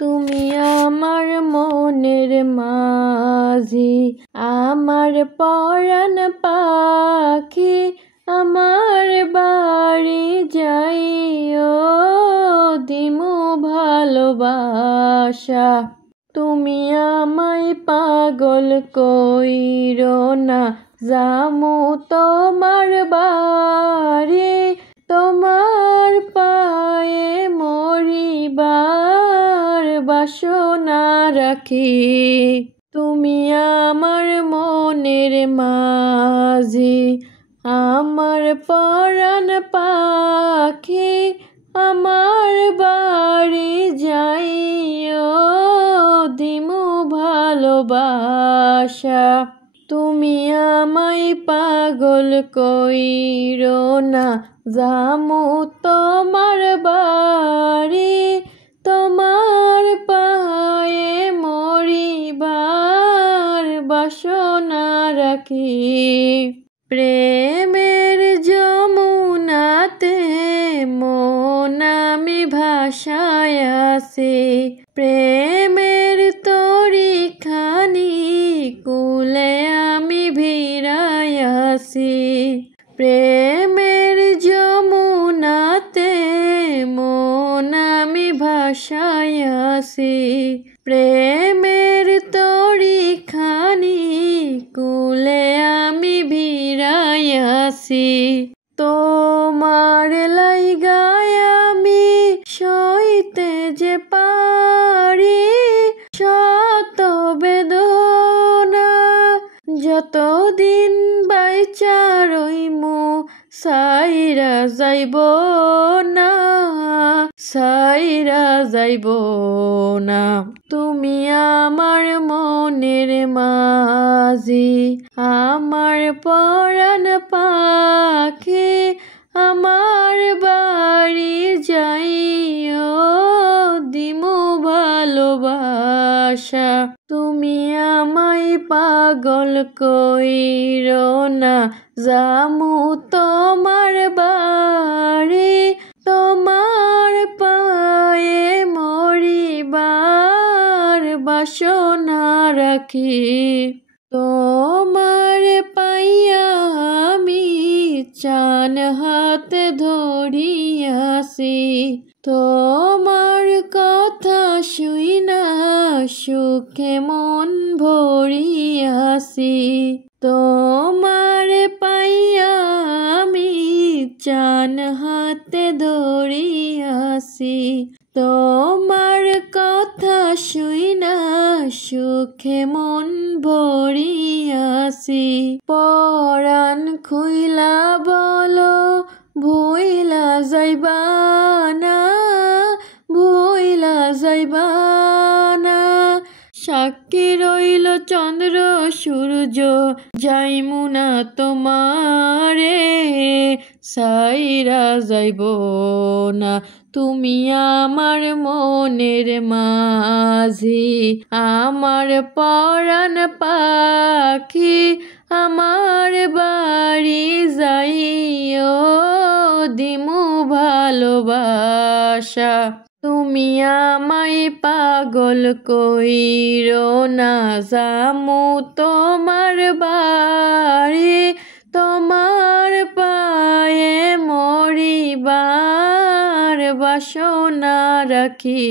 তুমি আমার মনের মাঝি, আমার পরাণ পাখি, আমার বাড়ি যাইও দিমু ভালোবাসা। তুমি আমায় পাগল কইরো না, যামু তোমার বাড়ি, তোমার পায়ে মরিবার বাসনা রাখি। তুমি আমার মনের মাঝি, আমার পরাণ পাখি, আমার বাড়ি যাইও দিমু ভালোবাসা। তুমি আমায় পাগল কইরো না, যামু তোমার বাড়ি, তোমার পায়ে মরিবার বাসনা রাখি। প্রেমের যমুনাতে মন আমি ভাসায়াছি, প্রেমের তরিখানি কুলে আমি ভিড়াইয়াছি। প্রেমের যমুনাতে মন আমি ভাসায়াছি, প্রেমের তরিখানি কুলে আমি ভিড়াইয়াছি। তোমার লাইগায় আমি সইতে যে পারি শত বেদনা, যতদিন বাইচা রইমু সাইরা যাইব না, সাইরা যাইব না। তুমি আমার মনের মাঝি, আমার পরাণ পাখি, আমার বাড়ি যাইও দিমু ভালোবাসা। তুমি আমায় পাগল কইরো না, যামু তোমার বাড়ি, তোমার পায়ে মরিবার বাসনা রাখি। তোমার পাইয়া আমি চান হাতে ধরিয়াছি, তোমার কথা শুইনা সুখে মন ভরিয়াছি। তোমার পাইয়া আমি চান হাতে ধরিয়াছি, তোমার কথা শুইনা সুখে মন ভরিয়াছি। পরাণ খুইলা বলো ভুইলা যাইবা না, ভুইলা যাইবা না। সাক্ষী রইল চন্দ্র সূর্য, যাইমু না তোমারে সাইরা যাইব না। তুমি আমার মনের মাঝি, আমার পরাণ পাখি, আমার বাড়ি যাইও দিমু ভালোবাসা। তুমি আমায় পাগল কইরো না, যামু তোমার বাড়ি, তোমার পায়ে মরিবার বাসনা রাখি।